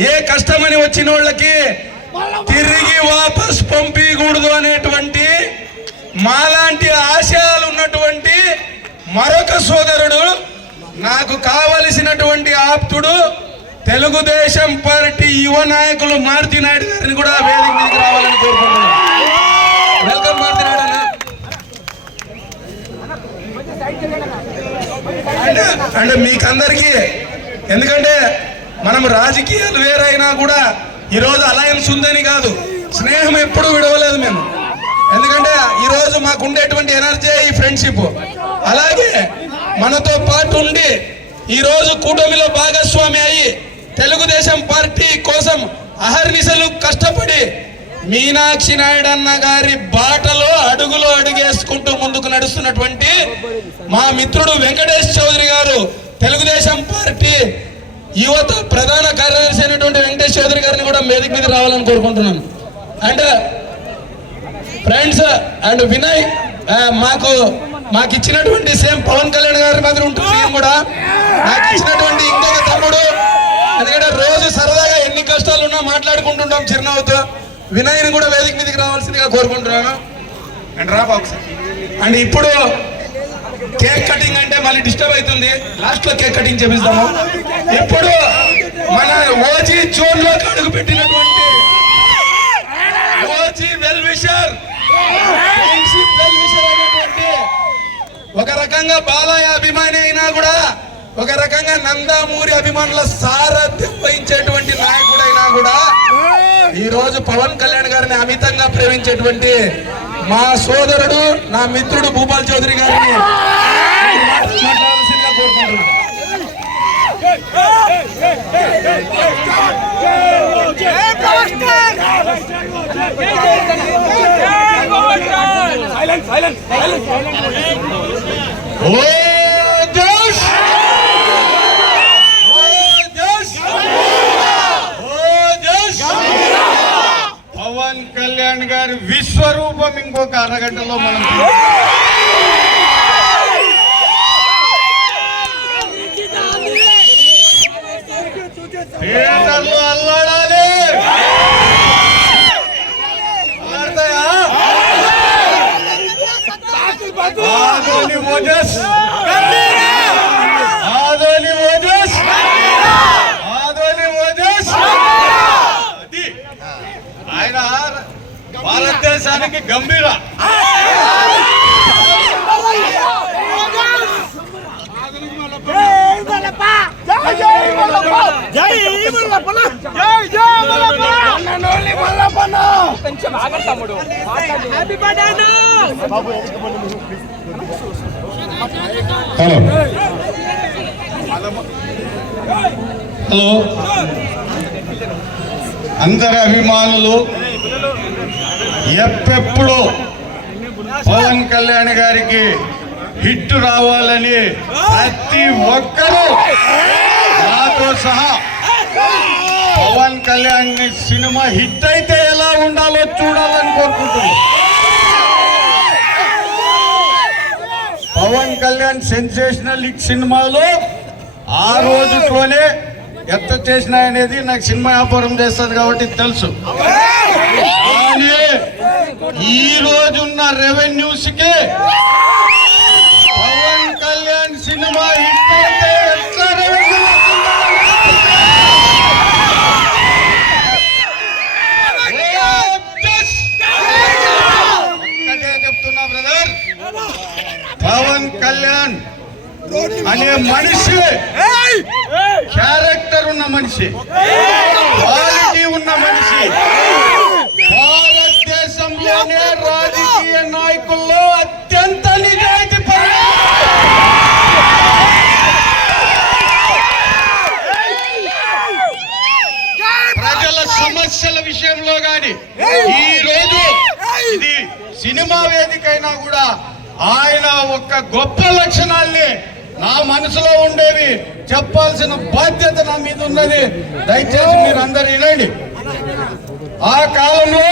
ఏ కష్టమని వచ్చిన వాళ్ళకి తిరిగి వాపస్ పంపించకూడదు అనేటువంటి మాలాంటి ఆశయాలు ఉన్నటువంటి మరొక సోదరుడు నాకు కావలసినటువంటి ఆప్తుడు తెలుగుదేశం పార్టీ యువ నాయకులు మారుతి నాయుడు గారిని కూడా వేదిక మీదకి రావాలని కోరుకుంటున్నాను. వెల్కమ్ మారుతి నాయుడు అన్న. అంటే అంటే మీకందరికీ ఎందుకంటే మనం రాజకీయాలు వేరైనా కూడా ఈరోజు అలయన్స్ ఉందని కాదు. స్నేహం ఎప్పుడూ విడవలేదు మేము. ఎందుకంటే ఈరోజు మాకు ఉండేటువంటి ఎనర్జీ ఈ ఫ్రెండ్షిప్ అలాగే మనతో పాటు ఉండి ఈరోజు కూటమిలో భాగస్వామి అయ్యి తెలుగుదేశం పార్టీ కోసం అహర్నిశలు కష్టపడి మీనాక్షి నాయుడు అన్న గారి బాటలో అడుగులో అడుగేసుకుంటూ ముందుకు నడుస్తున్నటువంటి మా మిత్రుడు వెంకటేష్ చౌదరి గారు తెలుగుదేశం పార్టీ యువత ప్రధాన కార్యదర్శి అయినటువంటి వెంకటేష్ చౌదరి గారిని కూడా వేదిక మీద రావాలని కోరుకుంటున్నాను. అండ్ ఫ్రెండ్స్ అండ్ వినయ్ మాకు మాకు ఇచ్చినటువంటి సేమ్ పవన్ కళ్యాణ్ గారి మాదిరి ఉంటుంది కూడా. నాకు ఇచ్చినటువంటి ఇంకొక తమ్ముడు. ఎందుకంటే రోజు సరదాగా ఎన్ని కష్టాలు ఉన్నా మాట్లాడుకుంటుంటాం చిరునవ్వుతో. వినయ్ని కూడా వేదిక మీదకి రావాల్సిందిగా కోరుకుంటున్నాను. అండ్ రా ఒకసారి అండ్ ఇప్పుడు కేక్ కటింగ్ అంటే మళ్ళీ డిస్టర్బ్ అవుతుంది. లాస్ట్లో కేక్ కటింగ్ చేపిస్తాము. ఇప్పుడు మన ఓజీ జోన్లో అడుగు పెట్టినటువంటి OG well wisher. Well wisher అనేటువంటి ఒక రకంగా బాలయ్య అభిమాని అయినా కూడా ఒక రకంగా నందామూరి అభిమానుల సారథ్యం వహించేటువంటి నాయకుడైనా కూడా ఈ రోజు పవన్ కళ్యాణ్ గారిని అమితంగా ప్రేమించేటువంటి మా సోదరుడు నా మిత్రుడు భూపాల్ చౌదరి గారిని మాట్లాడాల్సిందిగా కోరుకుంటున్నాను. ఓ జోష్! ఓ జోష్! ఓ జోష్! పవన్ కళ్యాణ్ గారి విశ్వరూపం ఇంకొక అరగంటలో మనం గంభీర. హలో. హలో అందరి అభిమానులు ఎప్పెప్పుడు పవన్ కళ్యాణ్ గారికి హిట్ రావాలని ప్రతి ఒక్కరూ నాతో సహా పవన్ కళ్యాణ్ సినిమా హిట్ అయితే ఎలా ఉండాలో చూడాలని కోరుకుంటున్నాను పవన్ కళ్యాణ్ సెన్సేషనల్ హిట్ సినిమాలో ఆ రోజుతోనే ఎంత చేసినా అనేది నాకు సినిమా వ్యాపారం చేస్తుంది కాబట్టి తెలుసు. ఈ రోజున్న రెవెన్యూస్కి పవన్ కళ్యాణ్ సినిమా హిట్ అయితే ఎట్లా రెవెన్యూ ఒక్కటే చెప్తున్నా బ్రదర్. పవన్ కళ్యాణ్ అనే మనిషి క్యారెక్టర్ ఉన్న మనిషి క్వాలిటీ ఉన్న మనిషి. రాజకీయ నాయకుల్లో అత్యంత నిజాయితీ ప్రజల సమస్యల విషయంలో గాని ఈ రోజు ఇది సినిమా వేదిక అయినా కూడా ఆయన ఒక గొప్ప లక్షణాల్ని నా మనసులో ఉండేవి. చెప్పాల్సిన బాధ్యత నా మీద ఉన్నది. దయచేసి మీరు అందరు వినండి. ఆ కాలంలో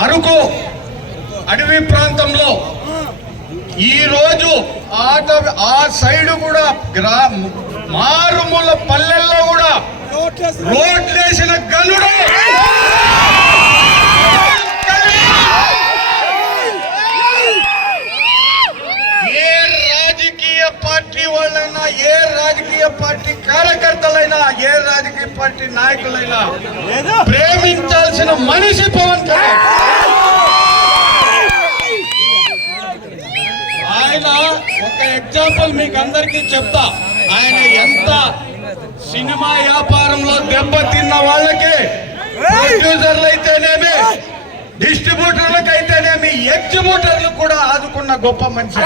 అరకు అడవి ప్రాంతంలో ఈ రోజు ఆట ఆ సైడ్ కూడా గ్రా మారుమూల పల్లెల్లో కూడా రోడ్లేసిన గనుడు ఏ రాజకీయ పార్టీ వాళ్ళైనా ఏ రాజకీయ పార్టీ కార్యకర్తలైనా ఏ రాజకీయ పార్టీ నాయకులైనా ప్రేమించాల్సిన మనిషి పవన్ కళ్యాణ్. ఆయన ఒక ఎగ్జాంపుల్ మీకు అందరికీ చెప్తా. ఆయన ఎంత సినిమా వ్యాపారంలో దెబ్బతిన్న వాళ్ళకి ప్రొడ్యూసర్లు అయితేనేమి డిస్ట్రిబ్యూటర్లకు అయితేనేమి ఎగ్జిబ్యూటర్లు కూడా ఆదుకున్న గొప్ప మనిషి.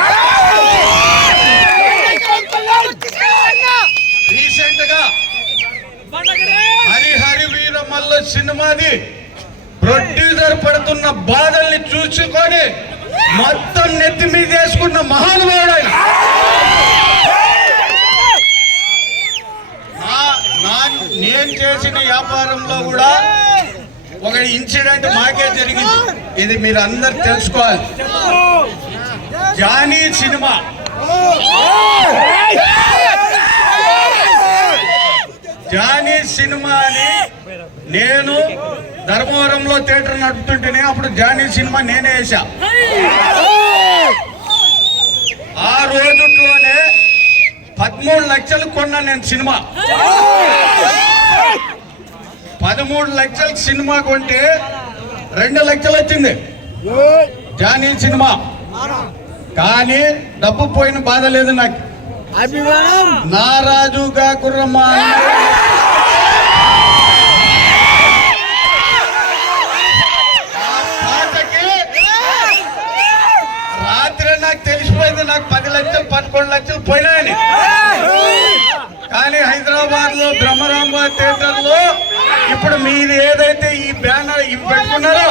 రీసెంట్గా హరిహరి వీరమల్ల సినిమాది ప్రొడ్యూసర్ పడుతున్న బాధల్ని చూసుకొని మొత్తం నెత్తి మీద వేసుకున్న మహానుభావుడు ఆయన. నేను చేసిన వ్యాపారంలో కూడా ఒక ఇన్సిడెంట్ మాకే జరిగింది. ఇది మీరు అందరు తెలుసుకోవాలి. Johnny cinema. జానీ సినిమాని నేను ధర్మవరంలో థియేటర్ నడుపుతుంటేనే అప్పుడు జానీ సినిమా నేనే వేసా ఆ రోజుట్లోనే పదమూడు లక్షలు కొన్నా నేను సినిమా. పదమూడు లక్షల సినిమా కొంటే రెండు లక్షలు వచ్చింది. Johnny cinema. కానీ డబ్బు పోయిన బాధ లేదు నాకు. అభిమానం. నారాజుగా కుర్రమ్మ రాత్రి నాకు తెలిసిపోయింది నాకు పది లక్షలు పదకొండు లక్షలు పోయినాయని. కానీ హైదరాబాద్లో బ్రహ్మరాంబ థియేటర్లో ఇప్పుడు మీరు ఏదైతే ఈ బ్యానర్ ఇవి పెట్టుకున్నారో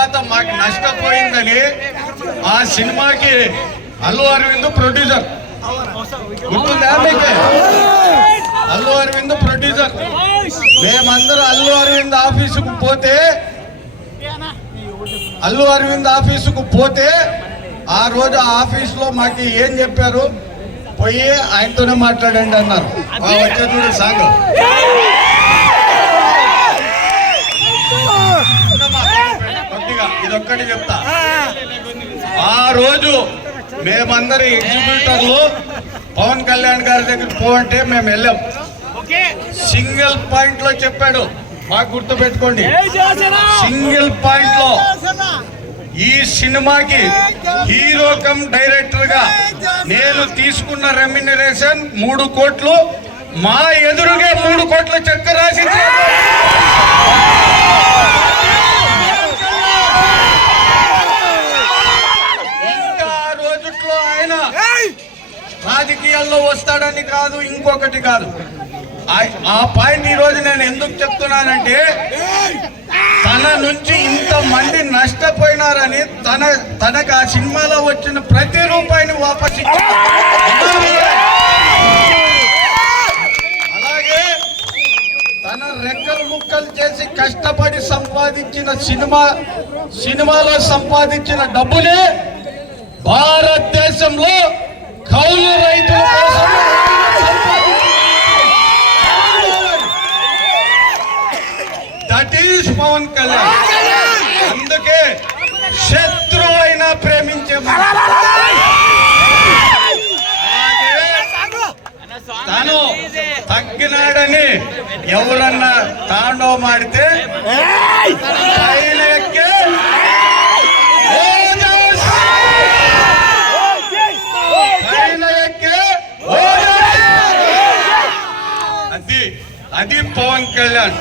తర్వాత మాకు నష్టపోయిందని ఆ సినిమాకి అల్లు అరవింద్ ప్రొడ్యూసర్. అల్లు అరవింద్ ప్రొడ్యూసర్. మేమందరూ అల్లు అరవింద్ ఆఫీసుకు పోతే అల్లు అరవింద్ ఆఫీసుకు పోతే ఆ రోజు ఆఫీస్లో మాకు ఏం చెప్పారు? పోయి ఆయనతోనే మాట్లాడండి అన్నారు. వచ్చే చూడండి సాగు కొద్దిగా ఇదొక్కటి చెప్తా ఆ రోజు మేమందరం ఎగ్జిబ్యూటర్లు పవన్ కళ్యాణ్ గారి దగ్గర పోవంటే మేము వెళ్ళాం. సింగిల్ పాయింట్లో చెప్పాడు. మాకు గుర్తు పెట్టుకోండి సింగిల్ పాయింట్లో ఈ సినిమాకి హీరో కమ్ డైరెక్టర్గా నేను తీసుకున్న రెమ్యునరేషన్ మూడు కోట్లు. మా ఎదురుగా మూడు కోట్ల చెక్క రాసి ఇంకా ఆ రోజుట్లో ఆయన రాజకీయాల్లో వస్తాడని కాదు ఇంకొకటి కాదు. ఆ- పాయింట్ ఈ రోజు నేను ఎందుకు చెప్తున్నానంటే తన నుంచి ఇంత మంది నష్టపోయినారని తన తనకు ఆ సినిమాలో వచ్చిన ప్రతి రూపాయిని వాపసి అలాగే తన రెక్కలు ముక్కలు చేసి కష్టపడి సంపాదించిన సినిమా సినిమాలో సంపాదించిన డబ్బుని భారతదేశంలో కౌలు రైతుల కోసం దట్ ఈస్ పవన్ కళ్యాణ్ అందుకే శత్రువు అయినా ప్రేమించే తను తగ్గినాడని ఎవరన్నా తాండవ మాడితే అది పవన్ కళ్యాణ్.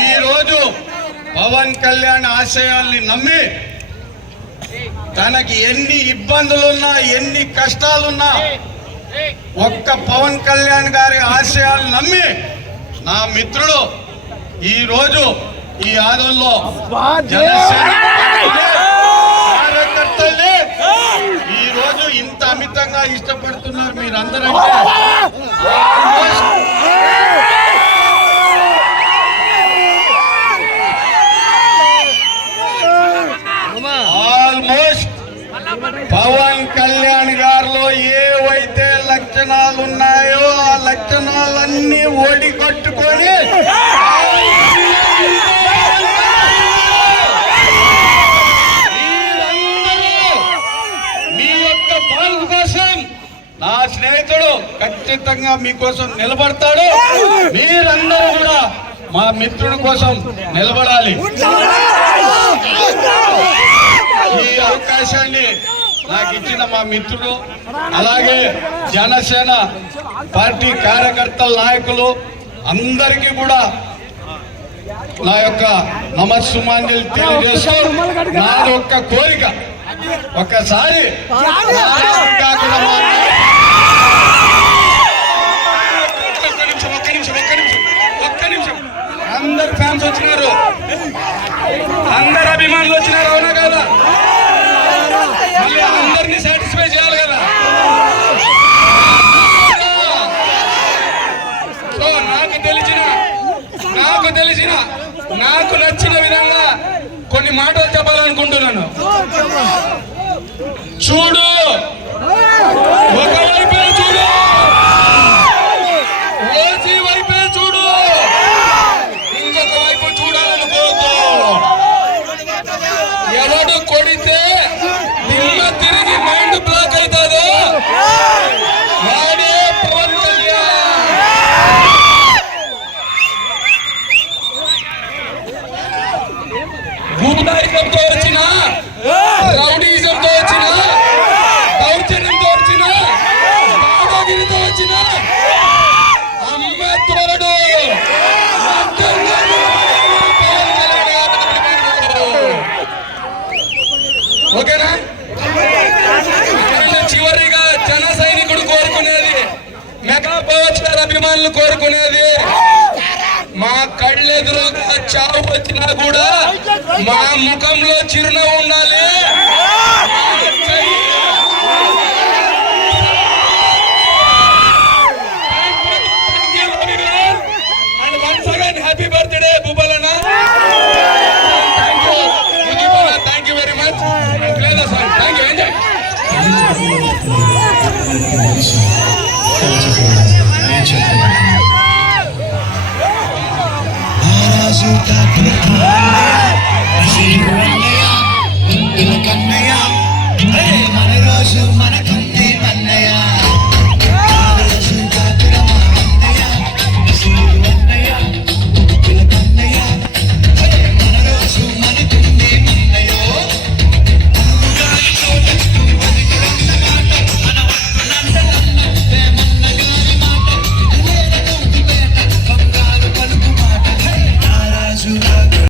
ఈ రోజు పవన్ కళ్యాణ్ ఆశయాల్ని నమ్మి తనకి ఎన్ని ఇబ్బందులున్నా ఎన్ని కష్టాలున్నా ఒక్క పవన్ కళ్యాణ్ గారి ఆశయాలు నమ్మి నా మిత్రుడు ఈ రోజు ఈ ఆదంలో జనసేన కార్యకర్తల్ని ఈ రోజు ఇంత అమితంగా ఇష్టపడుతున్నారు మీరందరంటే లక్షణాలన్నీ ఓడి కట్టుకొని మీ యొక్క పాలన కోసం నా స్నేహితుడు ఖచ్చితంగా మీకోసం నిలబడతాడు. మీరందరూ కూడా మా మిత్రుడి కోసం నిలబడాలి. ఈ అవకాశాన్ని నాకు ఇచ్చిన మా మిత్రుడు అలాగే జనసేన పార్టీ కార్యకర్తల నాయకులు అందరికీ కూడా నా యొక్క నమస్సుమాంజలి తెలియజేస్తూ నా యొక్క కోరిక. ఒక్కసారి అందరు ఫ్యాన్స్ వచ్చినారు. అందరు అభిమానులు వచ్చినారు అవునా కదా? అందరినీ ಕೊಡಿತೆ ನಿಮ್ಮ కోరుకునేది. మా కళ్ళెదురుగా చావు వచ్చినా కూడా మా ముఖంలో చిరునవ్వు ఉండాలి.